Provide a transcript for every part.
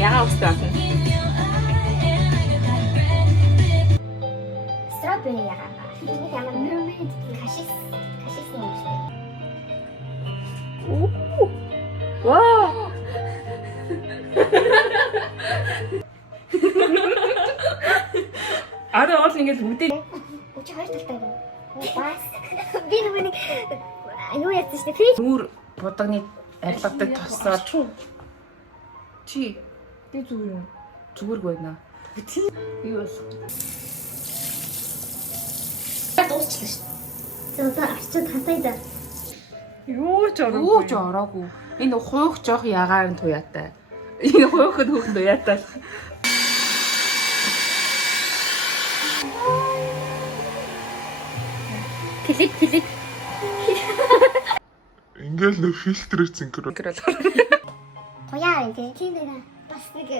Ягаа устдаа болно. Strawberry ягаа. Нэг ямар mermaid кашис юм шиг. Вау. Араа оол ингээд үдээ. Өчиг хоёр талтай юм. Бас би нэг юу яд чинь фриж Нүүр будагны арилгадаг тосоод чи Би зүгээр юм. зүгүрг байна. Би бол дуусчлаа шүү. За одоо арчууд хатайда. юу ч Юу ч ороогүй. Энэ хуйх жоох ягаар нь туяатай. Энэ хуйхд хүүхэн туяатай. Клик. Ингээл нөх фильтрээр зинхро. Туяа энэ тийм байна. Бас нэг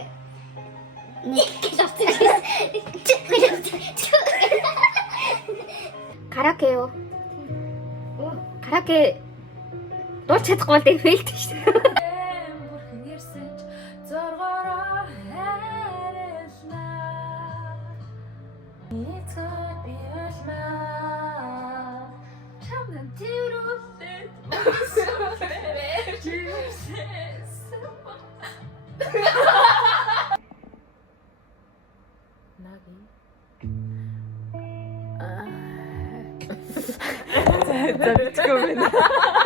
Караоке юу? Караоке дуулж чадахгүй бол тэг фейлт шүү. За битгөө байна.